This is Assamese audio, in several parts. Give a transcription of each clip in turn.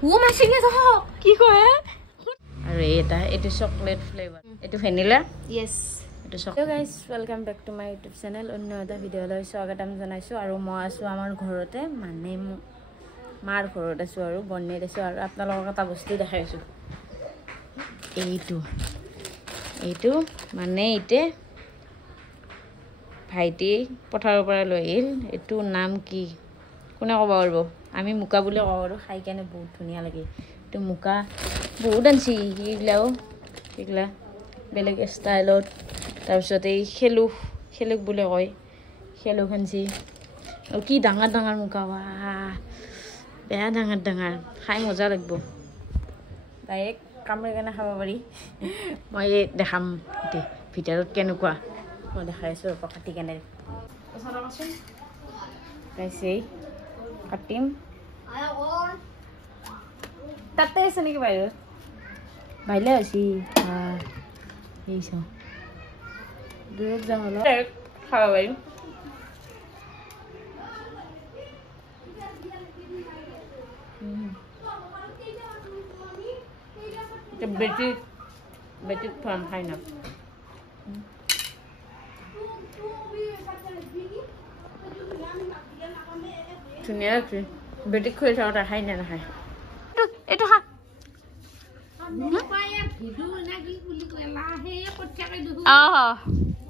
ও মাছিনে তো কি কয় আৰু এটা চকলেট ফ্লেভাৰ এটো vanilla Yes. Hello guys, welcome back to my YouTube channel. অন্য এটা ভিডিও লৈ স্বাগতম জনাইছো আৰু মই আছো আমাৰ ঘৰতে মানে মাৰ ঘৰত আছো আৰু বন্নেত আছো আৰু আপোনালোকক এটা বস্তু দেখাইছো এইটো মানে ইতে ভাইটি পথাৰৰ পৰা লৈ আহিল এটো নাম কি কোনে ক'ব পাৰিব আমি মুকা বুলি কওঁ আৰু খাই কেনে বহুত ধুনীয়া লাগে এটো মুকা বহুত আনছি এইগলা বেলেগ ষ্টাইলত তাৰপিছত এই খেলুক বুলি কয় খেলু খানছি আৰু কি ডাঙৰ ডাঙৰ মুকা বেয়া ডাঙৰ খাই মজা লাগিব ডাইৰেক্ট কামৰে কেনে খাব পাৰি মই দেখাম ভিতৰত কেনেকুৱা মই দেখাই আছোঁ কাটি কেনে গাইছে কাটিম তাতে আছে নেকি বাহিৰত ভাইলে হৈছে এই চাওঁ দূৰত যাম অলপ খাব পাৰিম বেটি থোৱান খাই না ধুনীয়া লাগছে বেটিক খুৱাই চাওঁ তাই খাই নে নাখায় এইটো খা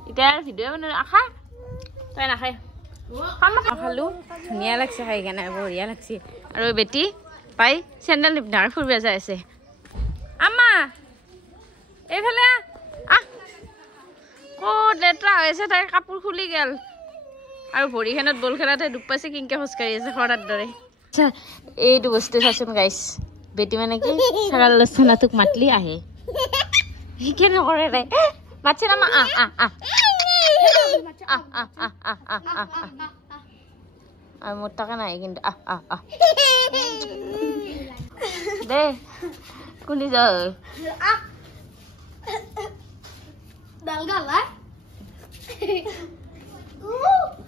এতিয়া ভিডিঅ' মানে আখা তাই নাখায় খালো ধুনীয়া লাগছে খাই কেনে বঢ়িয়া লাগছে আৰু বেটি পাই চেণ্ডেল নিপিন্ধাৰ ফুৰিব যাই আছে আম্মা এইফালে ক'ত লেতেৰা হৈ আছে তাই কাপোৰ খুলি গেল আৰু ভৰিখনত বল খেলাতে দুখ পাইছে কিনকে খোজকাঢ়ি আছে খৰাৰ দৰে এইটো বস্তু চাচোন গাইছ বেটি মানে কি ছাগাল লচনাটোক মাতলি আহে কেনে কৰে তাই মাতছে না মা মোৰ টাকা নাই কিন্তু দে কোনি যাও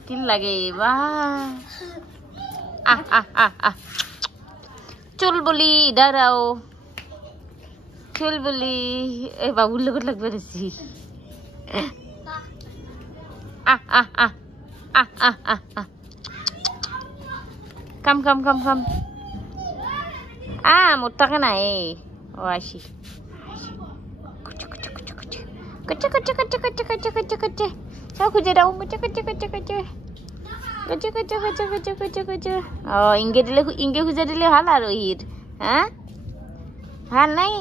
কি লাগে বা চুলবুলি দাঁড়াও চুলবুলি এই বাবুর লগত লাগবে বেশি কাম মোর টাকা নাই ও আসি সব খুঁজে দাও ইংকে খুঁজে দিলে ভাল আর হির হ্যাঁ ভাল নাই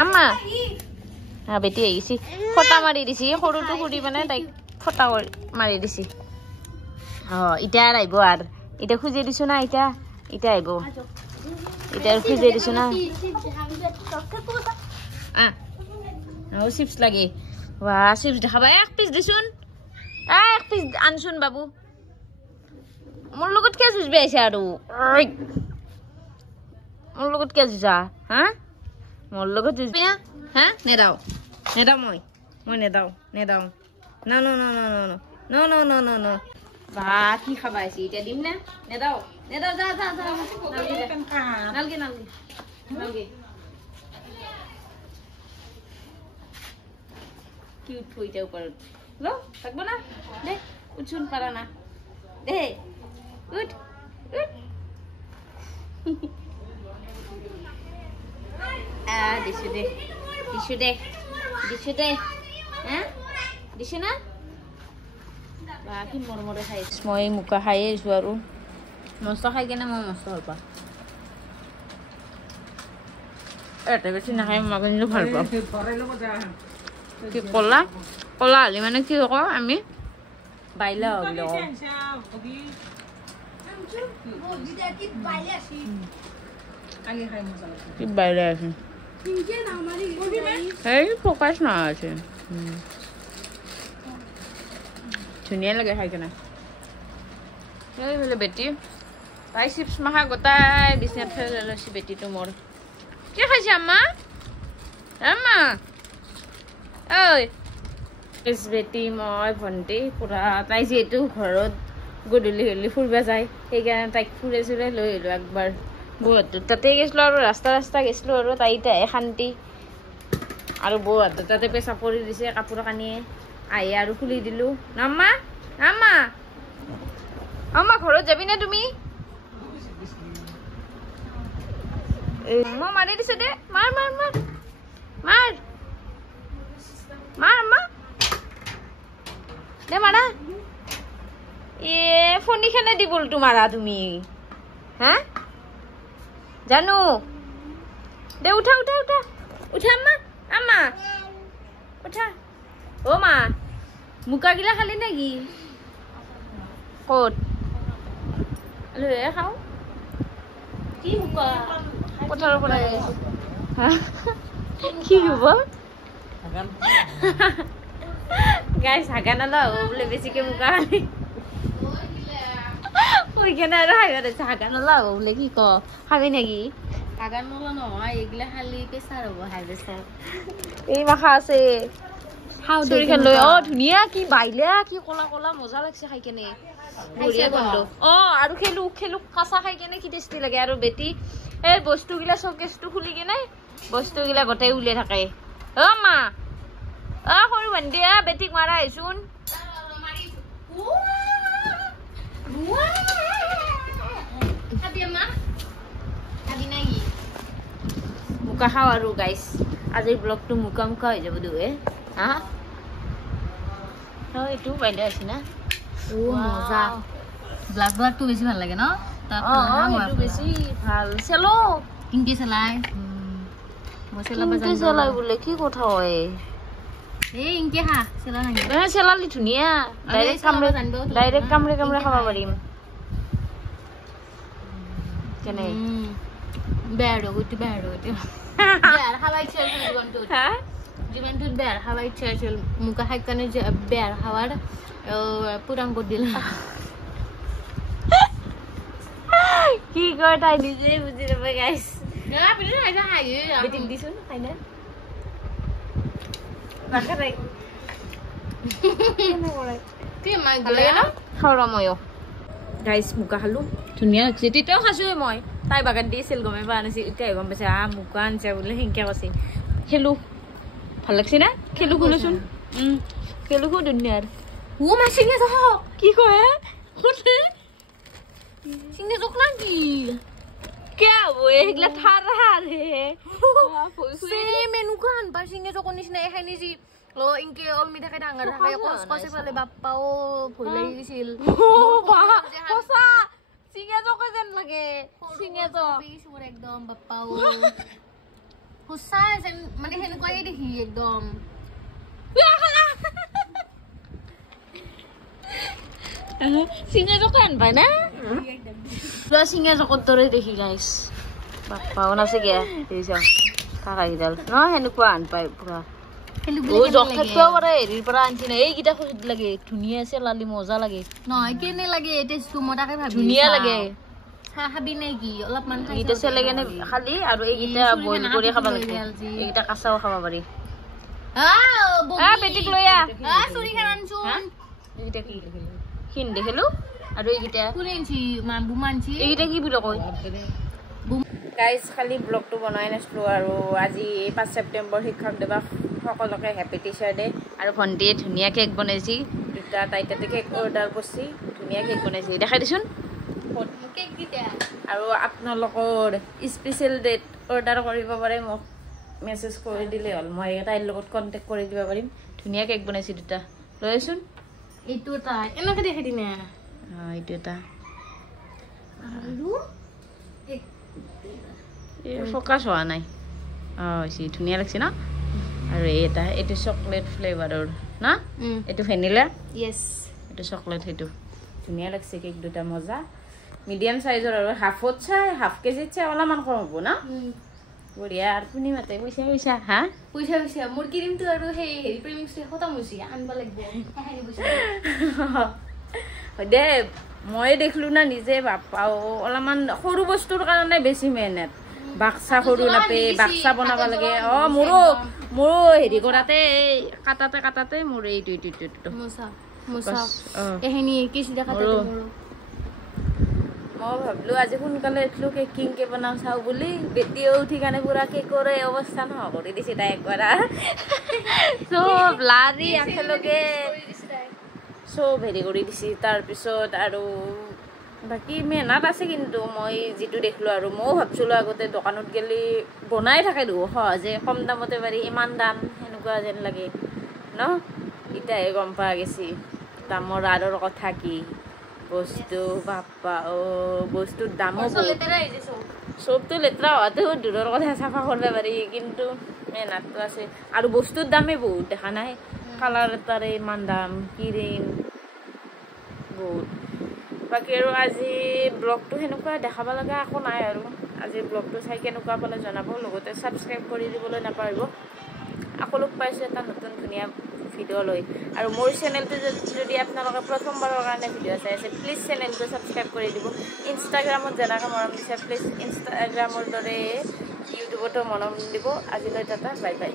আম্মা হ্যাঁ বেটি আহিছি ফটা মাৰি দিছি সৰুটো খুঁড়ি মানে তাইক ফটা মাৰি দিছি ইটা আর আইব আর এটা খুঁজে দিছো না ইটা আইব এটা খুঁজে দিছো না চিপস লাগে চিপস দেখাবা এক পিস দিছোন এক পিস আনছোন বাবু মোৰ লগত কে যুঁজবে আছে আৰু মোৰ লগত কে যুঁজা হা মোৰ লগত যুঁজবি না হা নেদাও মই নেদাও ন বা কি খাবা আছে এতিয়া দিম না নেদাও যা নালগে কি উঠো এটা উপৰত লো থাকবো না দে উঠছুন পাৰা না দে উঠ দিছো দে হ্যাঁ দিছো না বা কি মৰমৰে খাই মই মুকা খাই আছো আৰু মস্ত খাই কেনে মই মস্ত ভাল পাওঁ এটা বেছি নাখাই মই কিন্তু ভাল পাওঁ কি কলা হলে মানে কি কওঁ আমি বাইলা বুলি কওঁ কি বাইলা আছে এই ফকাচ না আছে ধুনীয়া লাগে খাই কেনে এইফালে বেটি তাই চিপছ মাখা গোটাই বিচনাত ফেলাই লৈছে বেটিটো মোৰ কি খাইছে আম্মা ঐ বেটি মই ভণ্টি পুৰা তাই যিহেতু ঘৰত গধূলি হ'লে ফুৰিব যায় সেইকাৰণে তাইক ফুৰে চুৰে লৈ আহিলোঁ একবাৰ বৌহঁতৰ তাতে গৈছিলোঁ আৰু ৰাস্তা গৈছিলোঁ আৰু তাই এতিয়াহে শান্তি আৰু বৌহঁতৰ তাতে পেচাব কৰি দিছে কাপোৰ কানিয়ে আহি আৰু খুলি দিলোঁ নাম্মা নাম্মা আম্মা ঘৰত যাবিনে তুমি মই মাৰি দিছে দে মাৰ মাৰ মাৰ মাৰ মাৰ আম্মা দে মাৰা ফণী খেনে দি বল তোমাৰা তুমি হা জানো দে উঠা উঠা উঠা উঠা আম্মা আম্মা উঠা অ মা মুকাগিলা খালি নেকি ক'ত লৈ খাওঁ কি মুকা পথাৰৰ পৰা কি হ'ব গাইছ হাগা নলা হ'ব বোলে বেছিকে মুকা খালি ওইখানে আৰু হাগা নলা হ'ব বোলে কি ক খাবি নেকি হাগা নলা নহয় এইগিলা খালি প্ৰেছাৰ হ'ব হাই প্ৰেছাৰ এই মাখা আছে চুৰিখন লৈ ধুনীয়া কি বাইলা কি কলা কলা মজা লাগছে খাই কেনে বঢ়িয়া গন্ধ আৰু খেলো খেলো কাঁচা খাই কেনে কি টেষ্টি লাগে আৰু বেটি এই বস্তুগিলা চকেছটো খুলি কেনে বস্তুগিলা গোটেই উলিয়াই থাকে অ মা সৰু ভণ্টি বেটিক মাৰা আহিছোন মুকা খাওঁ আৰু গাইছ আজিৰ ব্লগটো মুকা মুকা হৈ যাব দুৱে হা এইটো বাইলে আছে না মজা ব্লাক ব্লাকটো বেছি ভাল লাগে ন এইটো বেছি ভাল চেলো কিনকে চেলাই চেলাই বোলে কি কথা হয় এই ইনকে হা চেলা নাহি চেলালি ধুনীয়া ডাইৰেক্ট কামৰে কামৰে খাব পাৰিম কেনে বেয়াৰ গতি বেয়াৰ খাবা ইচ্ছা আছিল জীৱনটোত বেয়াৰ খাবা ইচ্ছা আছিল মুকা খাই কাৰণে বেয়াৰ খাৱাৰ পুৰাং কৰি দিল কি কয় তাই নিজে বুজি নাপায় গাইছ বেটিক দিছোন খাইনে গাইছ মুকা খালো ধুনীয়া হৈছে তেতিয়াও খাইছোৱে মই তাই বাগান দিছিল গমে পোৱা নাছিল এতিয়া গম পাইছে মুকা আনিছে বোলে সেনেকে কৈছে খেলো ভাল লাগছে না খেলো শুনোচোন খেলো খুব ধুনীয়া কি কয় সিংহে জোক নাকি क्या वो एकला थार रहा रे सेम एनुकान बा सिंगे जको निसिना एखानि जी इनके अलमी थाके डांगार थाके कसे फाले बाप्पा ओ भय लागि दिसिल कोसा सिंगे जको जेन लागे सिंगे तो बिसुर एकदम बाप्पा ओ हुसा जेन माने हेन कोइ देखि एकदम सिंगे जको आन पाय ना Dua singa sokotore দেখি guys. Bapak ona se gya. Bisa. Kakak gidal. No henukuan pai pura. ও জখটো পরে এরির পরা আনছি না এই গিটা খুব লাগে ধুনিয়া আছে লালি মজা লাগে নয় কেনে লাগে এটা সুমটাকে ভাবি ধুনিয়া লাগে হ্যাঁ হাবি নেকি অলপমান খাই গিটা চলে গেনে খালি আৰু এই গিটা বইল কৰি খাব লাগে এইটা কাঁচাও খাব পাৰি বেটিক লৈ চুৰি খানচোন এইটা কি কিন দেখিলো আৰু এই গিটা কোনে আনছি বুমানছি এইটা কি বুলি কয় গাইজ খালি ব্লগটো বনাই নাছিলো আৰু আজি 5 ছেপ্টেম্বৰ শিক্ষক দিৱস সকলোকে হেপী টিচাৰ ডে আৰু ভণ্টিয়ে ধুনীয়া কেক বনাইছি দুটা তাইটাতে কেক অৰ্ডাৰ কৰিছি ধুনীয়া কেক বনাইছি দেখাই দিছোন কেক দিতে আৰু আপোনালোকৰ স্পেচিয়েল ডেট অৰ্ডাৰ কৰিব পাৰে মোক মেছেজ কৰি দিলে হ'ল মই তাইৰ লগত কন্টেক্ট কৰি দিব পাৰিম ধুনীয়া কেক বনাইছি দুটা লৈছোন এইটো তাই এনেকে দেখাই দিনে এইটো এটা আৰু ফকাস হোৱা নাই ধুনীয়া লাগছে ন আৰু এটা এইটো চকলেট ফ্লেভাৰৰ না এইটো ভেনিলা ইয়েস এইটো চকলেট সেইটো ধুনীয়া লাগছে কেক দুটা মজা মিডিয়াম সাইজৰ আৰু হাফত চাই হাফ কেজিত চাই অলপমান কম হ'ব না বঢ়িয়া আৰু তুমি মাতে পইচা পইচা হা পইচা পইচা মোৰ ক্ৰীমটো আৰু সেই হেৰি প্ৰেমিক্সটো খতম হৈছে আনবা লাগিব হেৰি পইচা দে মই দেখিলো না নিজে বাপ্পা অলপমান সৰু বস্তুৰ কাৰণে বেছি মেহনত বাক্সা সৰু নাপে বাক্সা বনাব লাগে মোৰো হেৰি কৰাতে কাটাতে মোৰ এইটো মুছা এখিনি কিছু দেখাতে মোৰো মই ভাবলো আজি সোনকালে উঠলো কেকিংকে বনাও চাওঁ বুলি বেটিও উঠি কাৰণে পুৰা কেকৰে অৱস্থা নোহোৱা কৰি দিছে তাই একবাৰ চব লাৰি একেলগে চব হেৰি কৰি দিছে তাৰপিছত আৰু বাকী মেহনত আছে কিন্তু মই যিটো দেখিলোঁ আৰু ময়ো ভাবছিলোঁ আগতে দোকানত গেলি বনাই থাকে সহজে কম দামতে পাৰি ইমান দাম সেনেকুৱা যেন লাগে ন এতিয়াহে গম পোৱা গৈছে দামৰ আৰৰ কথা কি বস্তু বাপ্পা বস্তুৰ দামো চবটো লেতেৰা হোৱাটো দূৰৰ কথা চাফা কৰিব পাৰি কিন্তু মেহনতটো আছে আৰু বস্তুৰ দামেই বহুত দেখা নাই কালাৰ এটাৰে ইমান দাম ক্ৰীম বহুত বাকী আৰু আজি ব্লগটো সেনেকুৱা দেখাব লগা একো নাই আৰু আজি ব্লগটো চাই কেনেকুৱা পালে জনাব লগতে ছাবস্ক্ৰাইব কৰি দিবলৈ নাপাহৰিব আকৌ লগ পাইছোঁ এটা নতুন ধুনীয়া ভিডিঅ' লৈ আৰু মোৰ চেনেলটো যদি আপোনালোকে প্ৰথমবাৰৰ কাৰণে ভিডিঅ' চাই আছে প্লিজ চেনেলটো ছাবস্ক্ৰাইব কৰি দিব ইনষ্টাগ্ৰামত যেনেকৈ মৰম দিছে প্লিজ ইনষ্টাগ্ৰামৰ দৰে ইউটিউবতো মৰম দিব আজিলৈ টাটা বাই বাই